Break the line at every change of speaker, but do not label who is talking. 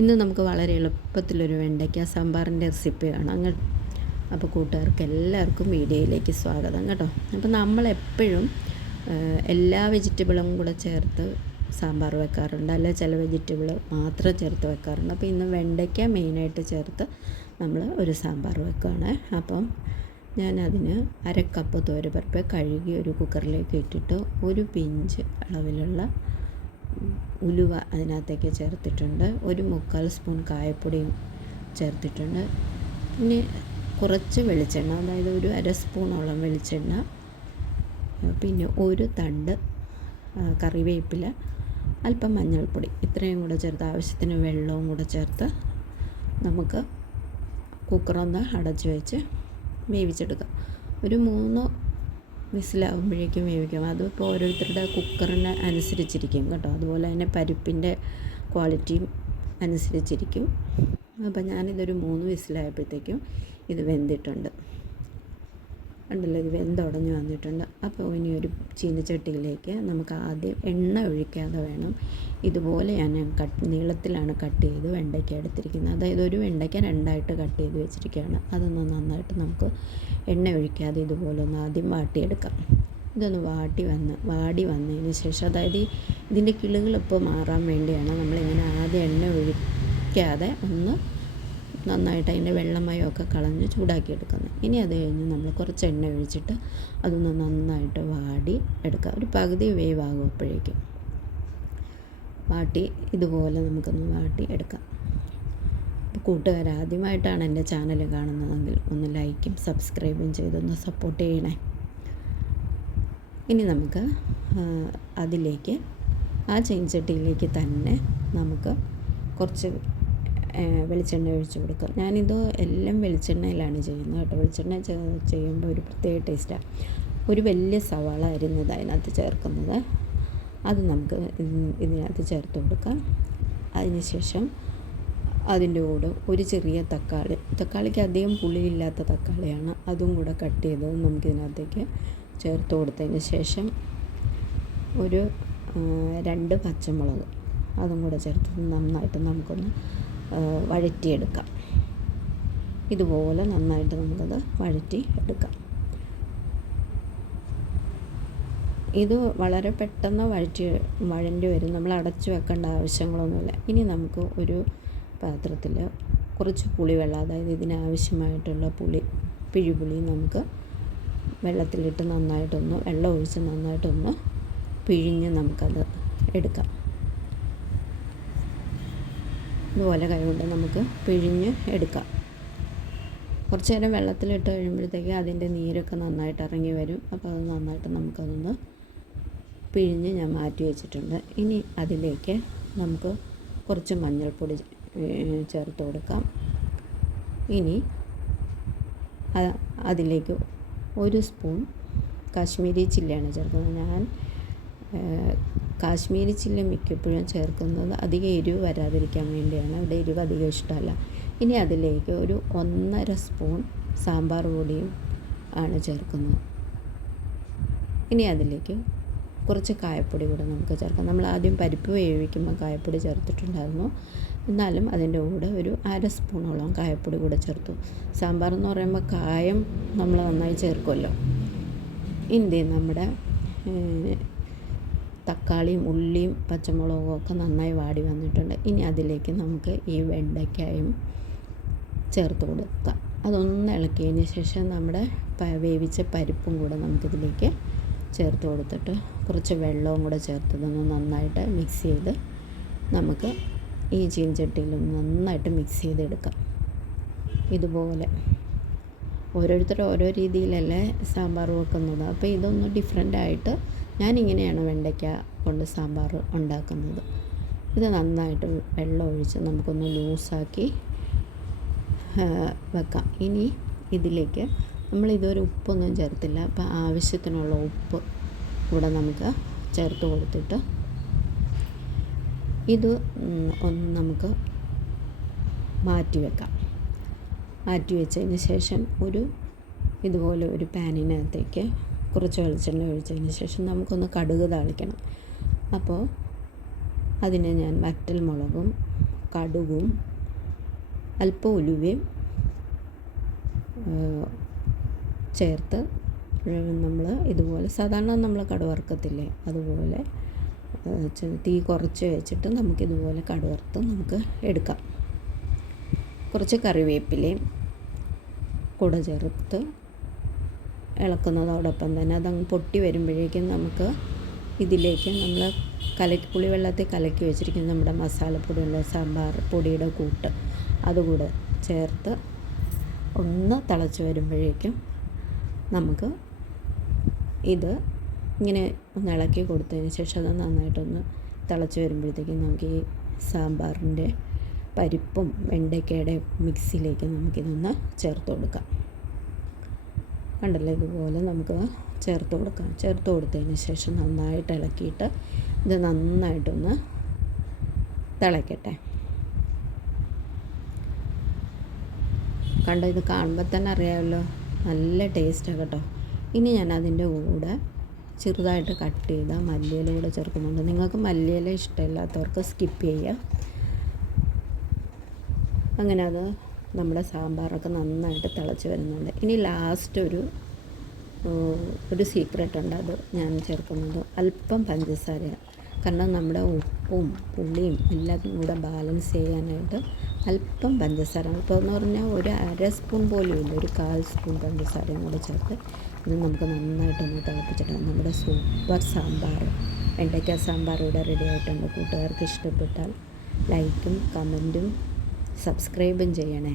ഇന്ന് നമുക്ക് വളരെ എളുപ്പത്തിലൊരു വെണ്ടയ്ക്ക സാമ്പാറിന്റെ റെസിപ്പി കാണാം. കേട്ടോ അപ്പോൾ കൂട്ടുകാർക്ക് എല്ലാവർക്കും വീഡിയോയിലേക്ക് സ്വാഗതം കേട്ടോ. അപ്പോൾ നമ്മളെപ്പോഴും എല്ലാ വെജിറ്റബിളും കൂടെ ചേർത്ത് സാമ്പാർ വെക്കാറുണ്ട്. അല്ല ചില വെജിറ്റബിൾ മാത്രം ചേർത്ത് വെക്കാറുണ്ട്. അപ്പോൾ ഇന്ന് വെണ്ടയ്ക്ക മെയിനായിട്ട് ചേർത്ത് നമ്മൾ ഒരു സാമ്പാർ വെക്കുകയാണ് അപ്പം ഞാനതിന് അരക്കപ്പ് കപ്പ് തോരപ്പരപ്പ് കഴുകി ഒരു കുക്കറിലേക്ക് ഇട്ടിട്ട് ഒരു പിഞ്ച് അളവിലുള്ള ഉലുവ അതിനകത്തേക്ക് ചേർത്തിട്ടുണ്ട്. ഒരു മുക്കാൽ സ്പൂൺ കായപ്പൊടിയും ചേർത്തിട്ടുണ്ട്. പിന്നെ കുറച്ച് വെളിച്ചെണ്ണ അതായത് ഒരു അര സ്പൂണോളം വെളിച്ചെണ്ണ പിന്നെ ഒരു തണ്ട് കറിവേപ്പില അല്പം മഞ്ഞൾപ്പൊടി. ഇത്രയും കൂടെ ചേർത്ത് ആവശ്യത്തിന് വെള്ളവും കൂടെ ചേർത്ത് നമുക്ക് കുക്കറൊന്ന് അടച്ച് വെച്ച് വേവിച്ചെടുക്കാം. ഒരു മൂന്ന് വിസിലാകുമ്പോഴേക്കും വേവിക്കും. അതിപ്പോൾ ഓരോരുത്തരുടെ കുക്കറിനെ അനുസരിച്ചിരിക്കും കേട്ടോ. അതുപോലെ തന്നെ പരിപ്പിന്റെ ക്വാളിറ്റിയും അനുസരിച്ചിരിക്കും. അപ്പം ഞാനിതൊരു മൂന്ന് വിസിലായപ്പോഴത്തേക്കും ഇത് വെന്തിട്ടുണ്ട്. ഉണ്ടല്ലോ ഇത് വെന്തുടഞ്ഞ് വന്നിട്ടുണ്ട്. അപ്പോൾ ഇനി ഒരു ചീനച്ചട്ടിയിലേക്ക് നമുക്ക് ആദ്യം എണ്ണ ഒഴിക്കാതെ വേണം. ഇതുപോലെ ഞാൻ കട്ട് നീളത്തിലാണ് കട്ട് ചെയ്ത് വെണ്ടയ്ക്ക എടുത്തിരിക്കുന്നത്. അതായത് ഒരു വെണ്ടയ്ക്ക രണ്ടായിട്ട് കട്ട് ചെയ്ത് വെച്ചിരിക്കുകയാണ്. അതൊന്ന് നന്നായിട്ട് നമുക്ക് എണ്ണ ഒഴിക്കാതെ ഇതുപോലെ ഒന്ന് ആദ്യം വാട്ടിയെടുക്കാം. ഇതൊന്ന് വാട്ടി വന്ന് വാടി വന്നതിന് ശേഷം അതായത് ഇതിന്റെ കിളുകളിപ്പോൾ മാറാൻ വേണ്ടിയാണ് നമ്മളിങ്ങനെ ആദ്യം എണ്ണ ഒഴിക്കാതെ ഒന്ന് നന്നായിട്ട് അതിന്റെ വെള്ളമയമൊക്കെ കളഞ്ഞ് ചൂടാക്കി എടുക്കുന്നത് ഇനി അത് കഴിഞ്ഞ് നമ്മൾ കുറച്ച് എണ്ണ ഒഴിച്ചിട്ട് അതൊന്ന് നന്നായിട്ട് വാടി എടുക്കുക ഒരു പകുതി വേവ് ആകുമ്പോഴേക്കും വാട്ടി ഇതുപോലെ നമുക്കൊന്ന് വാട്ടി എടുക്കാം. കൂട്ടുകാർ ആദ്യമായിട്ടാണ് എന്റെ ചാനൽ കാണുന്നതെങ്കിൽ ഒന്ന് ലൈക്കും സബ്സ്ക്രൈബും ചെയ്തൊന്ന് സപ്പോർട്ട് ചെയ്യണേ. ഇനി നമുക്ക് അതിലേക്ക് ആ ചീൻചട്ടിയിലേക്ക് തന്നെ നമുക്ക് കുറച്ച് വെളിച്ചെണ്ണ ഒഴിച്ച് കൊടുക്കും ഞാനിത് എല്ലാം വെളിച്ചെണ്ണയിലാണ് ചെയ്യുന്നത് കേട്ടോ. വെളിച്ചെണ്ണ ചെയ്യുമ്പോൾ ഒരു പ്രത്യേക ടേസ്റ്റാണ് ഒരു വലിയ സവാള അരിഞ്ഞത് അതിനകത്ത് ചേർക്കുന്നത്. അത് നമുക്ക് ഇതിനകത്ത് ചേർത്ത് കൊടുക്കാം. അതിനുശേഷം അതിന്റെ കൂടെ ഒരു ചെറിയ തക്കാളി. തക്കാളിക്ക് അധികം പുളിയില്ലാത്ത തക്കാളിയാണ്. അതും കൂടെ കട്ട് ചെയ്ത് നമുക്കിതിനകത്തേക്ക് ചേർത്ത് കൊടുത്തതിന് ശേഷം ഒരു രണ്ട് പച്ചമുളക്. അതും കൂടെ ചേർത്ത് നന്നായിട്ട് നമുക്കൊന്ന് വഴറ്റിയെടുക്കാം. ഇതുപോലെ നന്നായിട്ട് നമുക്കത് വഴറ്റി എടുക്കാം ഇത് വളരെ പെട്ടെന്ന് വഴറ്റി വഴണ്ടി വരും. നമ്മൾ അടച്ചു വെക്കേണ്ട ആവശ്യങ്ങളൊന്നുമില്ല. ഇനി നമുക്ക് ഒരു പാത്രത്തിൽ കുറച്ച് പുളിവെള്ളം അതായത് ഇതിനാവശ്യമായിട്ടുള്ള പുളി പിഴിപുളി നമുക്ക് വെള്ളത്തിലിട്ട് നന്നായിട്ടൊന്ന് വെള്ളം ഒഴിച്ച് നന്നായിട്ടൊന്ന് പിഴിഞ്ഞ് നമുക്കത് എടുക്കാം. ഇതുപോലെ കൈകൊണ്ട് നമുക്ക് പിഴിഞ്ഞ് എടുക്കാം. കുറച്ച് നേരം വെള്ളത്തിലിട്ട് കഴിയുമ്പോഴത്തേക്ക് അതിന്റെ നീരൊക്കെ നന്നായിട്ട് ഇറങ്ങി വരും. അപ്പോൾ അത് നന്നായിട്ട് നമുക്കതൊന്ന് പിഴിഞ്ഞ് ഞാൻ മാറ്റി വെച്ചിട്ടുണ്ട്. ഇനി അതിലേക്ക് നമുക്ക് കുറച്ച് മഞ്ഞൾപ്പൊടി ചേർത്ത് കൊടുക്കാം. ഇനി അതിലേക്ക് ഒരു സ്പൂൺ കാശ്മീരി ചില്ലിയാണ് ചേർക്കുന്നത്. ഞാൻ കാശ്മീരി ചില്ല മിക്കപ്പോഴും ചേർക്കുന്നത് അധികം എരിവ് വരാതിരിക്കാൻ വേണ്ടിയാണ്. അവിടെ എരിവ് അധികം ഇഷ്ടമല്ല. ഇനി അതിലേക്ക് ഒരു ഒന്നര സ്പൂൺ സാമ്പാർ പൊടിയും ആണ് ചേർക്കുന്നത്. ഇനി അതിലേക്ക് കുറച്ച് കായപ്പൊടി കൂടെ നമുക്ക് ചേർക്കാം. നമ്മൾ ആദ്യം പരിപ്പ് വേവിക്കുമ്പോൾ കായപ്പൊടി ചേർത്തിട്ടുണ്ടായിരുന്നു. എന്നാലും അതിന്റെ കൂടെ ഒരു അര സ്പൂണോളം കായപ്പൊടി കൂടെ ചേർത്തു. സാമ്പാർ എന്ന് പറയുമ്പോൾ കായം നമ്മൾ നന്നായി ചേർക്കുമല്ലോ. ഇന്ത്യ നമ്മുടെ തക്കാളിയും ഉള്ളിയും പച്ചമുളകും ഒക്കെ നന്നായി വാടി വന്നിട്ടുണ്ട്. ഇനി അതിലേക്ക് നമുക്ക് ഈ വെണ്ടയ്ക്കായും ചേർത്ത് കൊടുക്കാം. അതൊന്ന് ഇളക്കിയതിന് ശേഷം നമ്മുടെ വേവിച്ച പരിപ്പും കൂടെ നമുക്കിതിലേക്ക് ചേർത്ത് കൊടുത്തിട്ട് കുറച്ച് വെള്ളവും കൂടെ ചേർത്തതൊന്ന് നന്നായിട്ട് മിക്സ് ചെയ്ത് നമുക്ക് ഈ ചീൻചട്ടിയിൽ നന്നായിട്ട് മിക്സ് ചെയ്തെടുക്കാം. ഇതുപോലെ. ഓരോരുത്തരും ഓരോ രീതിയിലല്ലേ സാമ്പാർ വെക്കുന്നത്. അപ്പോൾ ഇതൊന്ന് ഡിഫറെന്റ് ആയിട്ട് ഞാനിങ്ങനെയാണ് വെണ്ടയ്ക്ക കൊണ്ട് സാമ്പാർ ഉണ്ടാക്കുന്നത്. ഇത് നന്നായിട്ട് വെള്ളം ഒഴിച്ച് നമുക്കൊന്ന് ലൂസാക്കി വെക്കാം. ഇനി ഇതിലേക്ക് നമ്മൾ ഇതൊരു ഉപ്പൊന്നും ചേർത്തില്ല. അപ്പോൾ ആവശ്യത്തിനുള്ള ഉപ്പ് കൂടെ നമുക്ക് ചേർത്ത് കൊടുത്തിട്ട് ഇത് ഒന്ന് നമുക്ക് മാറ്റി വെക്കാം. മാറ്റി വെച്ചതിന് ശേഷം ഒരു ഇതുപോലെ ഒരു പാനിനകത്തേക്ക് കുറച്ച് വെളിച്ചെണ്ണ ഒഴിച്ചതിന് ശേഷം നമുക്കൊന്ന് കടുക് താളിക്കണം. അപ്പോൾ അതിന് ഞാൻ വറ്റൽ മുളകും കടുകും അല്പം ഉലുവയും ചേർത്ത് നമ്മൾ ഇതുപോലെ സാധാരണ നമ്മൾ കടുവറക്കത്തില്ലേ അതുപോലെ തീ കുറച്ച് വെച്ചിട്ട് നമുക്കിതുപോലെ കടുവറുത്ത് നമുക്ക് എടുക്കാം. കുറച്ച് കറിവേപ്പിലയും കൂടെ ചേർത്ത് ഇളക്കുന്നതോടൊപ്പം തന്നെ അതങ്ങ് പൊട്ടി വരുമ്പോഴേക്കും നമുക്ക് ഇതിലേക്ക് നമ്മൾ കലക്കി പുളി വെള്ളത്തിൽ കലക്കി വെച്ചിരിക്കുന്ന നമ്മുടെ മസാലപ്പൊടിയുള്ള സാമ്പാർ പൊടിയുടെ കൂട്ട് അതുകൂടെ ചേർത്ത് ഒന്ന് തിളച്ച് വരുമ്പോഴേക്കും നമുക്ക് ഇത് ഇങ്ങനെ ഒന്ന് ഇളക്കി കൊടുത്തതിന് ശേഷം അത് നന്നായിട്ടൊന്ന് തിളച്ച് വരുമ്പോഴത്തേക്കും നമുക്ക് ഈ സാമ്പാറിന്റെ പരിപ്പും വെണ്ടയ്ക്കയുടെ മിക്സിയിലേക്ക് നമുക്കിതൊന്ന് ചേർത്ത് കൊടുക്കാം. കണ്ടല്ലോ ഇതുപോലെ നമുക്ക് ചേർത്ത് കൊടുക്കാം. ചേർത്ത് കൊടുത്തതിന് ശേഷം നന്നായിട്ട് ഇളക്കിയിട്ട് ഇത് നന്നായിട്ടൊന്ന് തിളയ്ക്കട്ടെ. കണ്ടോ ഇത് കാണുമ്പോൾ തന്നെ അറിയാമല്ലോ. നല്ല ടേസ്റ്റാണ് കേട്ടോ. ഇനി ഞാൻ അതിന്റെ കൂടെ ചെറുതായിട്ട് കട്ട് ചെയ്ത മല്ലിയില കൂടെ ചേർക്കുന്നുണ്ട്. നിങ്ങൾക്ക് മല്ലിയില ഇഷ്ടമില്ലാത്തവർക്ക് സ്കിപ്പ് ചെയ്യാം. അങ്ങനെ അത് നമ്മുടെ സാമ്പാറൊക്കെ നന്നായിട്ട് തിളച്ച് വരുന്നുണ്ട്. ഇനി ലാസ്റ്റ് ഒരു ഒരു സീക്രട്ട് ഉണ്ട് അത് ഞാൻ ചേർക്കുന്നത്. അല്പം പഞ്ചസാര കാരണം നമ്മുടെ ഉപ്പും പുളിയും എല്ലാം കൂടെ ബാലൻസ് ചെയ്യാനായിട്ട് അല്പം പഞ്ചസാര ഇപ്പോൾ എന്ന് പറഞ്ഞാൽ ഒരു അര സ്പൂൺ പോലും ഇല്ല. ഒരു കാൽ സ്പൂൺ പഞ്ചസാരയും കൂടെ ചേർത്ത് ഇത് നമുക്ക് നന്നായിട്ടൊന്ന് തിളപ്പിച്ചിട്ട് നമ്മുടെ സൂപ്പർ സാമ്പാർ. വെണ്ടയ്ക്ക സാമ്പാർ ഇവിടെ റെഡി ആയിട്ടുണ്ട്. കൂട്ടുകാർക്ക് ഇഷ്ടപ്പെട്ടാൽ ലൈക്കും കമന്റും സബ്സ്ക്രൈബും ചെയ്യണേ.